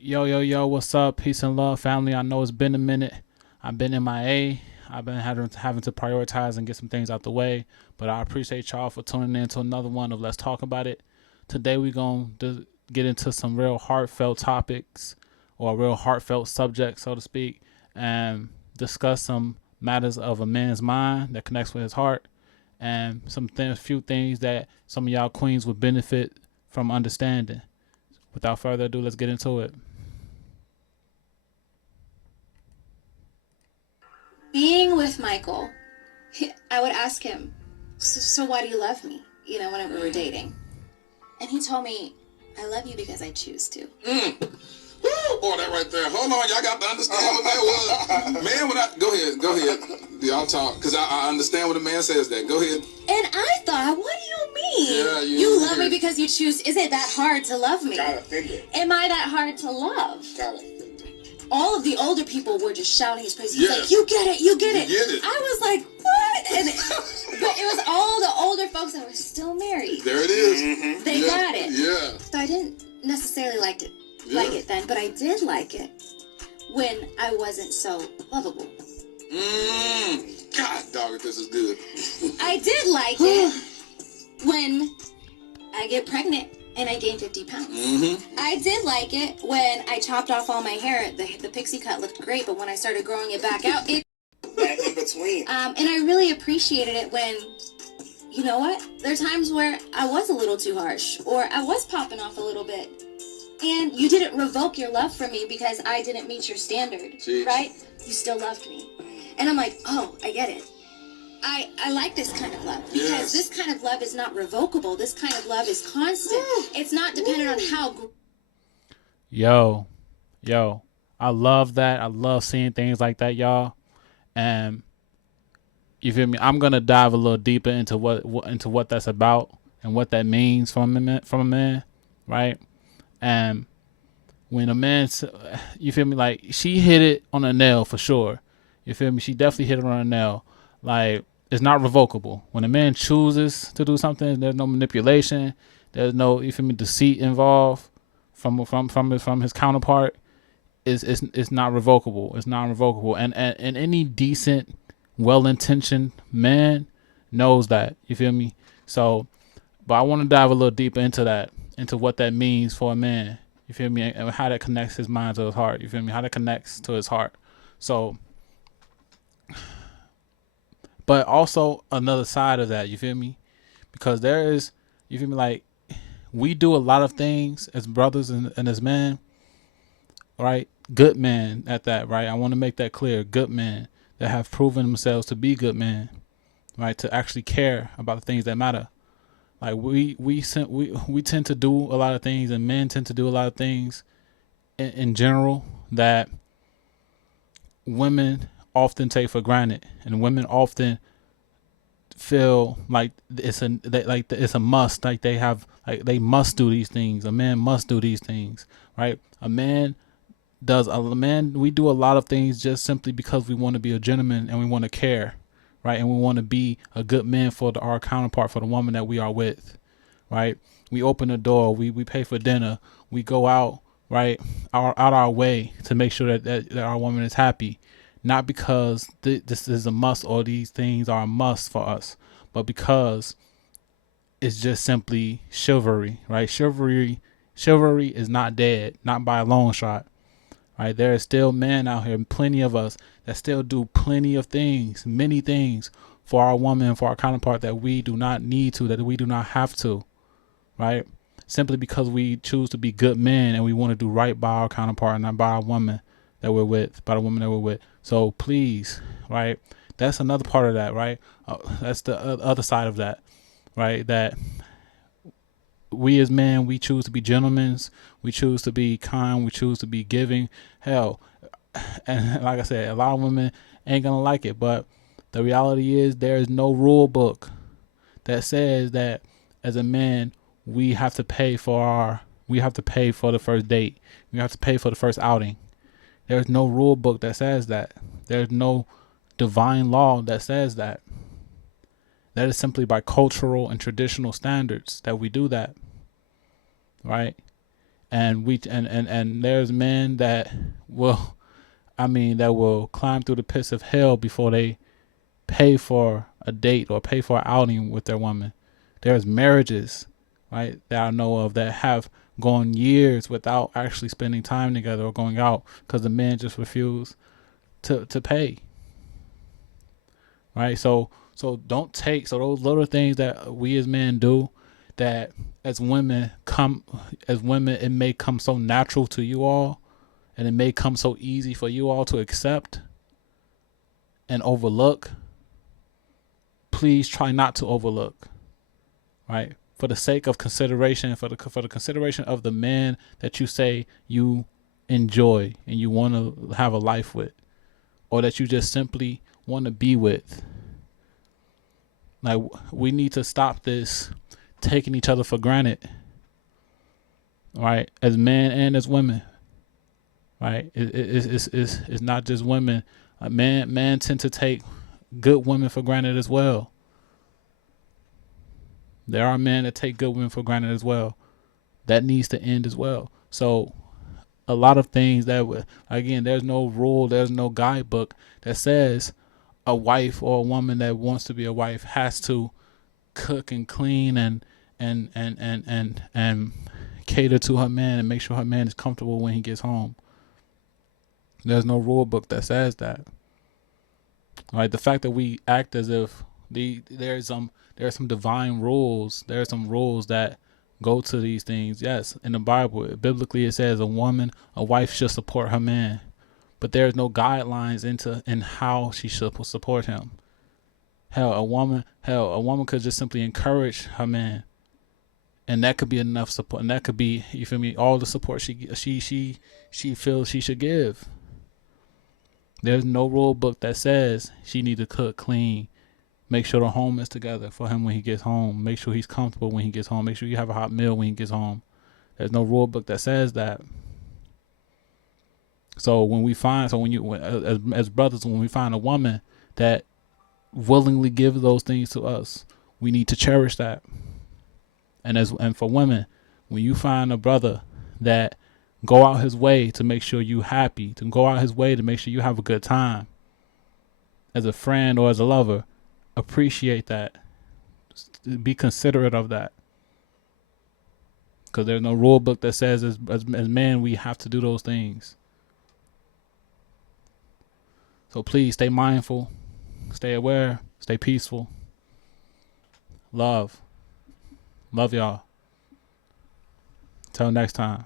Yo, yo, yo, what's up? Peace and love, family. I know it's been a minute. I've been MIA. I've been having to prioritize and get some things out the way. But I appreciate y'all for tuning in to another one of Let's Talk About It. Today we're going to get into some real heartfelt topics or real heartfelt subjects, so to speak, and discuss some matters of a man's mind that connects with his heart and few things that some of y'all queens would benefit from understanding. Without further ado, let's get into it. Being with Michael, I would ask him, so why do you love me? Whenever we were dating. And he told me, I love you because I choose to. Woo, boy, that right there. Hold on, y'all got to understand what that was. Man, go ahead. Y'all talk, because I understand when a man says that. Go ahead. And I thought, what do you mean? Yeah, you love me because you choose. Is it that hard to love me? Gotta think it. Am I that hard to love? Gotta think it. All of the older people were just shouting his praises. Yes. Like, you get it. You get it. I was like, what? But it was all the older folks that were still married. There it is. Mm-hmm. They got it. Yeah. So I didn't necessarily like it then, but I did like it when I wasn't so lovable. God, dog, this is good. I did like it when I get pregnant and I gain 50 pounds. I did like it when I chopped off all my hair. The pixie cut looked great, but when I started growing it back out, That in between. and I really appreciated it when, you know what? There are times where I was a little too harsh, or I was popping off a little bit. And you didn't revoke your love for me because I didn't meet your standard, Jeez. right? You still loved me. And I'm like, oh, I get it. I like this kind of love because this kind of love is not revocable. This kind of love is constant. It's not dependent on how. Yo, I love that. I love seeing things like that, y'all. And you feel me? I'm gonna dive a little deeper into what that's about and what that means from a man, right? And when a man, you feel me? Like she hit it on a nail for sure. You feel me? She definitely hit it on a nail. Like it's not revocable. When a man chooses to do something, there's no manipulation. There's no, you feel me, deceit involved from his counterpart. It's not revocable. It's not revocable. And any decent, well-intentioned man knows that. You feel me? So, but I want to dive a little deeper into that, into what that means for a man. You feel me? And how that connects his mind to his heart. You feel me? How that connects to his heart. So, but also another side of that. You feel me? Because there is, you feel me? Like we do a lot of things as brothers and as men, right? Good men at that, right? I want to make that clear. Good men that have proven themselves to be good men, right? To actually care about the things that matter. Like we tend to do a lot of things, and men tend to do a lot of things in general that women often take for granted, and women often feel like it's a must. Like they must do these things. A man must do these things, right? We do a lot of things just simply because we want to be a gentleman and we want to care, right? And we want to be a good man for our counterpart, for the woman that we are with, right? We open the door, we pay for dinner, we go out, right, out our way to make sure that our woman is happy, not because this is a must or these things are a must for us, but because it's just simply chivalry, right? Chivalry is not dead, not by a long shot. Right, there is still men out here, plenty of us that still do plenty of things, many things for our woman, for our counterpart that we do not need to, that we do not have to, right? Simply because we choose to be good men and we want to do right by our counterpart and not by our woman that we're with, by the woman that we're with. So please, right? That's another part of that, right? That's the other side of that, right? That we as men, we choose to be gentlemen, we choose to be kind, we choose to be giving. Hell, and like I said, a lot of women ain't gonna like it, but the reality is there is no rule book that says that as a man we have to pay for the first date, we have to pay for the first outing. There's no rule book that says that. There's no divine law that says that. That is simply by cultural and traditional standards that we do that, right? And and there's men that will, that will climb through the pits of hell before they pay for a date or pay for an outing with their woman. There's marriages, right, that I know of that have gone years without actually spending time together or going out because the man just refused to pay. Right? So don't take, so those little things that we as men do, that as women it may come so natural to you all, and it may come so easy for you all to accept and overlook. Please try not to overlook, right? For the sake of consideration, for the consideration of the man that you say you enjoy and you want to have a life with, or that you just simply want to be with. Like, we need to stop this taking each other for granted, right? As men and as women, right? It's not just women. Men tend to take good women for granted as well. There are men that take good women for granted as well. That needs to end as well. So a lot of things that, again, there's no rule, there's no guidebook that says a wife or a woman that wants to be a wife has to cook and clean and cater to her man and make sure her man is comfortable when he gets home. There's no rule book that says that. All right, the fact that we act as if there's some divine rules, there are some rules that go to these things. Yes, in the Bible, biblically, it says a wife should support her man, but there's no guidelines in how she should support him. A woman could just simply encourage her man, and that could be enough support, and that could be, you feel me, all the support she feels she should give. There's no rule book that says she need to cook, clean, make sure the home is together for him when he gets home, make sure he's comfortable when he gets home, make sure you have a hot meal when he gets home. There's no rule book that says that. So when as brothers, when we find a woman that willingly gives those things to us, we need to cherish that. And for women, when you find a brother that go out his way to make sure you happy, to go out his way to make sure you have a good time, as a friend or as a lover, appreciate that. Be considerate of that. Because there's no rule book that says as men we have to do those things. So please stay mindful, stay aware, stay peaceful. Love y'all. Till next time.